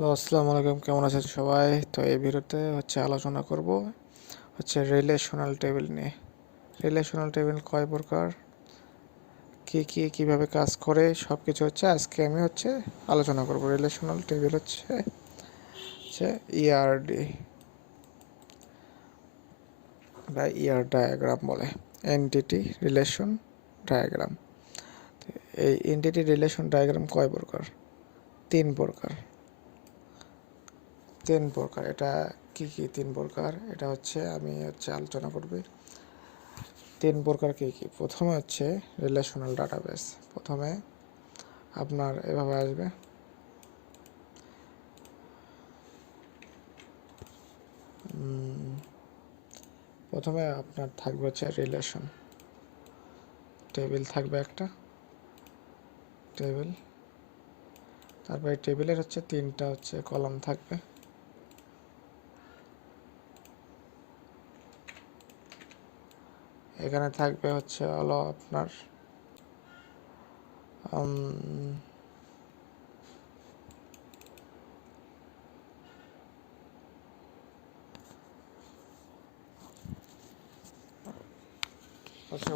Hello, আসসালামু আলাইকুম। কেমন আছেন সবাই? তো এই ভিডিওতে আলোচনা করব রিলেশনাল টেবিল নিয়ে। রিলেশনাল টেবিল কয় প্রকার, কিভাবে কাজ করে, সব কিছু আজকে আমি আলোচনা করব। রিলেশনাল টেবিল হচ্ছে ইআরডি বা ইআর ডায়াগ্রাম বলে, এন্টিটি রিলেশন ডায়াগ্রাম। এই এন্টিটি রিলেশন ডায়াগ্রাম কয় প্রকার? তিন প্রকার। এটা কি তিন প্রকার? এটা আমি আলোচনা করব। তিন প্রকার কি? প্রথমে রিলেশনাল ডাটাবেস। প্রথমে আপনার এভাবে আসবে, প্রথমে আপনার থাকবে রিলেশন টেবিল, থাকবে একটা টেবিল। তারপরে টেবিলের তিনটা কলাম থাকবে। এখানে থাকবে হলো আপনার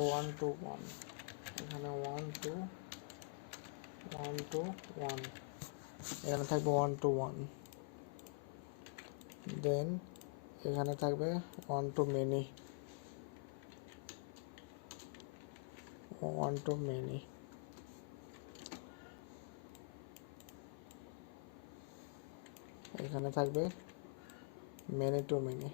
ওয়ান টু ওয়ান। এখানে ওয়ান টু ওয়ান, এখানে থাকবে ওয়ান টু ওয়ান। দেন এখানে থাকবে ওয়ান টু মেনি, এখানে থাকবে মেনি টু মেনি।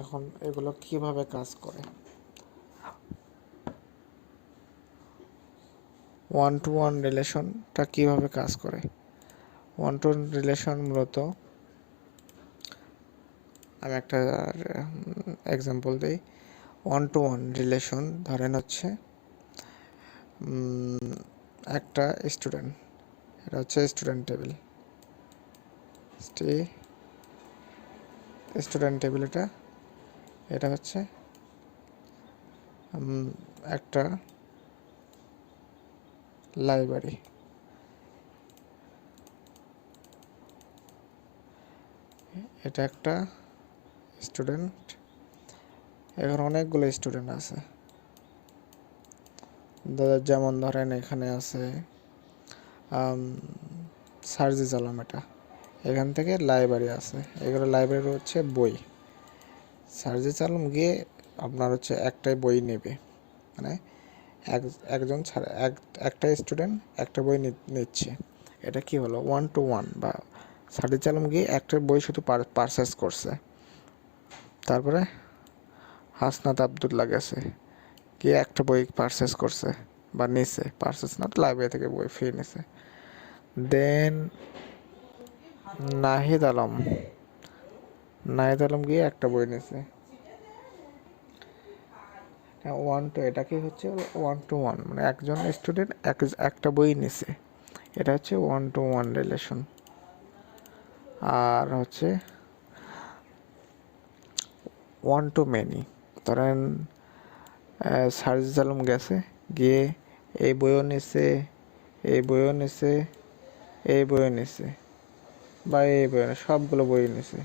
এখন এগুলো কিভাবে কাজ করে? ওয়ান টু ওয়ান রিলেশনটা কিভাবে কাজ করে? ওয়ান টু রিলেশন মূলত, আমি একটা এক্সাম্পল দিই। ওয়ান টু ওয়ান রিলেশন ধরেন একটা স্টুডেন্ট, এটা স্টুডেন্ট টেবিল, স্টুডেন্ট টেবিল। এটা একটা লাইব্রেরি। এটা একটা স্টুডেন্ট। এখন অনেকগুলো স্টুডেন্ট আছে, যেমন ধরেন এখানে আছে সার্জিস আলম। এটা এখান থেকে লাইব্রেরি আছে, এগুলো লাইব্রেরি বই। সার্জিস আলম গিয়ে আপনার একটাই বই নেবে, মানে একজন ছাড়া একটা স্টুডেন্ট একটা বই নিচ্ছে। এটা কি হলো? One two one. বা সার্জিস আলম গিয়ে একটা বই শুধু পারচেস করছে। তারপরে হাসনাত আবদুল্লাহ গেছে, গিয়ে একটা বই পারচেস করছে বা নিছে, পারচেস না, লাইব্রেরি থেকে বই ফ্রি নিছে। দেন নাহিদ আলম গিয়ে একটা বই নিছে। ওয়ান টু, এটা কি ওয়ান টু ওয়ান, মানে একজন স্টুডেন্ট একটা বই নিছে। এটা one two one relation. R one to many, ধরেন সার্জিস আলম গেছে, গিয়ে এই বইও নিছে, এই বইও নিছে, এই বইও নিছে, বা এই বই সবগুলো বই নিছে,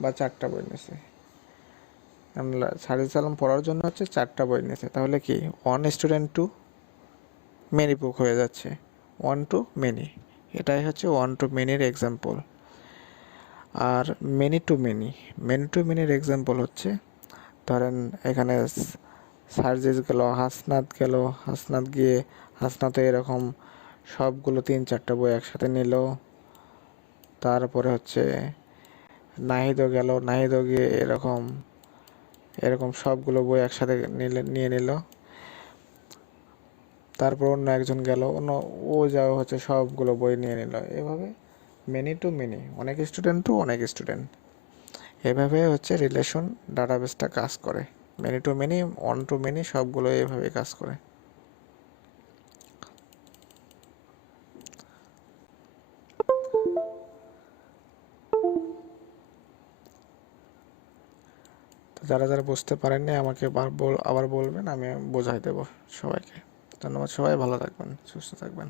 বা চারটা বই নিছে। সার্জিস আলম পড়ার জন্য চারটা বই নিছে। তাহলে কি one student to many book হয়ে যাচ্ছে, ওয়ান টু মেনি। এটাই ওয়ান টু মেনির এক্সাম্পল। আর মেনি টু মেনির এক্সাম্পল ধরেন এখানে সার্জিস গেল, হাসনাত গিয়ে হাসনাতে এরকম সবগুলো তিন চারটা বই একসাথে নিল। তারপরে নাহিদও গেল, নাহিদও গিয়ে এরকম সবগুলো বই একসাথে নিয়ে নিল। তারপর অন্য একজন গেল, ও যাও সবগুলো বই নিয়ে নিল। এভাবে মেনি টু মেনি, অনেক স্টুডেন্ট টু অনেক স্টুডেন্ট, এভাবে রিলেশন ডাটাবেসটা কাজ করে। Many to many, one to many, সবগুলো এভাবে কাজ করে। তো যারা বুঝতে পারেননি আমাকে আবার বলবেন, আমি বোঝাই দেব সবাইকে। ধন্যবাদ, সবাই ভালো থাকবেন, সুস্থ থাকবেন।